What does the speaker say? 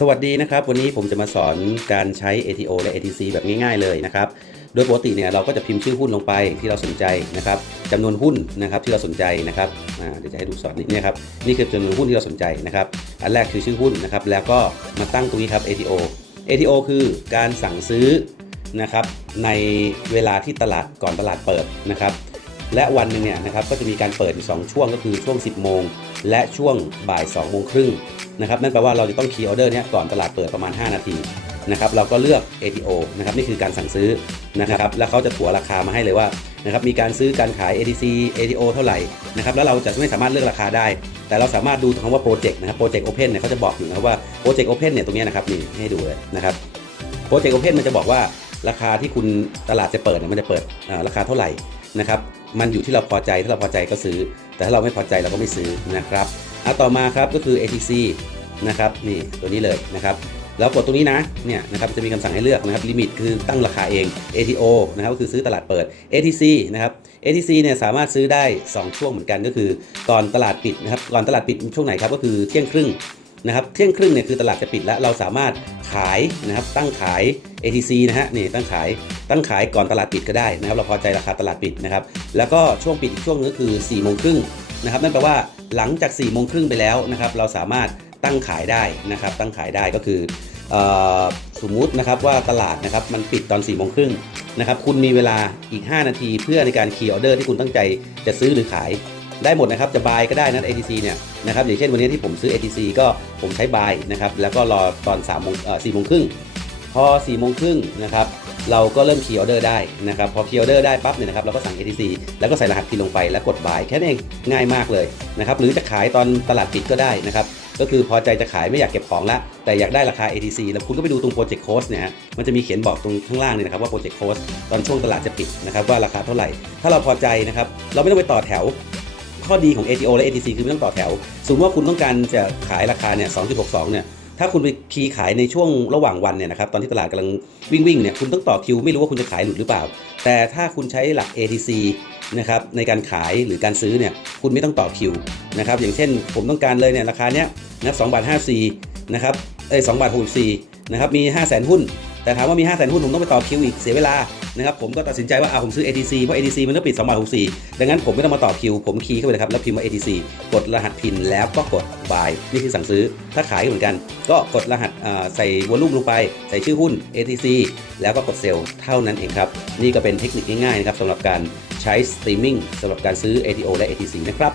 สวัสดีนะครับ วันนี้ผมจะมาสอนการใช้ ATO และ ATC แบบง่ายๆเลยนะครับ โดยปกติเนี่ยเราก็จะพิมพ์ชื่อหุ้นลงไปที่เราสนใจนะครับจำนวนหุ้นนะครับที่เราสนใจนะครับเดี๋ยวจะให้ดูสอนนี่นี่ยครับนี่คือจำนวนหุ้นที่เราสนใจนะครับอันแรกคือชื่อหุ้นนะครับแล้วก็มาตั้งตรงนี้ครับ ATO ATO คือการสั่งซื้อนะครับในเวลาที่ตลาดก่อนตลาดเปิดนะครับ และวันหนึ่งเนี่ยนะครับก็จะมีการเปิดอยู่สองช่วงก็คือช่วง 10 โมง และช่วงบ่าย2โมงครึ่งนะครับนั่นแปลว่าเราจะต้องคีย์ออเดอร์เนี่ยก่อนตลาดเปิดประมาณ 5 นาทีนะครับเราก็เลือก ATO นะครับนี่คือการสั่งซื้อนะครับแล้วเขาจะถัวราคามาให้เลยว่านะครับมีการซื้อการขาย ATC ATO เท่าไหร่นะครับแล้วเราจะไม่สามารถเลือกราคาได้ แต่เราสามารถดูคำว่าโปรเจกต์นะครับโปรเจกต์โอเพนเนี่ยเขาจะบอกอยู่นะครับว่าโปรเจกต์โอเพนเนี่ยตรงนี้นะครับนี่ให้ดูเลยนะครับโปรเจกต์โอเพนมันจะบอกว่าราคาที่คุณตลาดจะเปิดเนี่ยมันจะเปิดราคาเท่าไหร่นะครับ มันอยู่ที่เราพอใจถ้าเราพอใจก็ซื้อ แต่ถ้าเราไม่พอใจเราก็ไม่ซื้อนะครับอะต่อมาครับก็คือ ATC นะครับนี่ตัวนี้เลยนะครับแล้วกดตรงนี้นะเนี่ยนะครับจะมีคำสั่งให้เลือกนะครับลิมิตคือตั้งราคาเอง ATO นะครับก็คือซื้อตลาดเปิด ATC นะครับ ATC เนี่ยสามารถซื้อได้ 2 ช่วงเหมือนกันก็คือ ก่อนตลาดปิดนะครับก่อนตลาดปิดช่วงไหนครับก็คือเที่ยงครึ่ง นะครับเที่ยงครึ่งเนี่ยคือตลาดจะปิดแล้วเราสามารถขายนะครับตั้งขาย ATC นะฮะนี่ตั้งขายตั้งขายก่อนตลาดปิดก็ได้นะครับเราพอใจราคาตลาดปิดนะครับแล้วก็ช่วงปิดอีกช่วงนึงคือ4ี่โมงครึ่งนะครับนั่นแปลว่าหลังจาก4ี่โมงครึ่งไปแล้วนะครับเราสามารถตั้งขายได้นะครับตั้งขายได้ก็คือเออสมมุตินะครับว่าตลาดนะครับมันปิดตอน4ี่โมงครึ่งนะครับคุณมีเวลาอีก 5 นาทีเพื่อในการคีย์ออเดอร์ที่คุณตั้งใจจะซื้อหรือขาย ได้หมดนะครับจะบายก็ได้นะ ATC เนี่ยนะครับอย่างเช่นวันนี้ที่ผมซื้อ ATC ก็ผมใช้บายนะครับแล้วก็รอตอน3โมงเอ่อ4โมงครึ่งพอ4โมงครึ่งนะครับเราก็เริ่มคีย์ออเดอร์ได้นะครับพอคีย์ออเดอร์ได้ปั๊บเนี่ยนะครับเราก็สั่ง ATC แล้วก็ใส่รหัสพินลงไปแล้วกดบายแค่นั้นเองง่ายมากเลยนะครับหรือจะขายตอนตลาดปิดก็ได้นะครับก็คือพอใจจะขายไม่อยากเก็บของละแต่อยากได้ราคา ATC แล้วคุณก็ไปดูตรง Project Cost เนี่ยมันจะมีเขียนบอกตรงข้างล่างเนี่ยนะครับว่า Project Cost ตอนช่วงตลาดจะปิดนะครับว่าราคาเท่าไหร่ ถ้าเราพอใจนะครับเราไม่ต้องไปต่อแถว ข้อดีของ ATO และ ATC คือไม่ต้องต่อแถว สมมติว่าคุณต้องการจะขายราคาเนี่ย 2.62 เนี่ย ถ้าคุณไปคีขายในช่วงระหว่างวันเนี่ยนะครับ ตอนที่ตลาดกำลังวิ่งวิ่งเนี่ย คุณต้องต่อคิวไม่รู้ว่าคุณจะขายหลุดหรือเปล่า แต่ถ้าคุณใช้หลัก ATC นะครับในการขายหรือการซื้อเนี่ย คุณไม่ต้องต่อคิวนะครับ อย่างเช่น ผมต้องการเลยเนี่ยราคาเนี้ยนะ2บาท54นะครับ เอ้ย2บาท64นะครับ มี 5 0 0 0 0 0 หุ้น แต่ถามว่ามี 5 0 0 0 0 0 หุ้นผมต้องไปต่อคิวอีกเสียเวลา นะครับผมก็ตัดสินใจว่าเอาผมซื้อ ATC เพราะ ATC มันต้องปิด2บาท64ดังนั้นผมไม่ต้องมาต่อคิว ผมคีย์เข้าไปเลยครับแล้วพิมพ์ว่า ATC กดรหัสพินแล้วก็กด buy นี่คือสั่งซื้อถ้าขายเหมือนกัน ก็กดรหัสใส่วอลลุ่มลงไป ใส่ชื่อหุ้น ATC แล้วก็กดเซลล์เท่านั้นเองครับนี่ก็เป็นเทคนิคง่ายๆนะครับสำหรับการใช้สตรีมมิ่งสำหรับการซื้อ ATO และ ATC นะครับ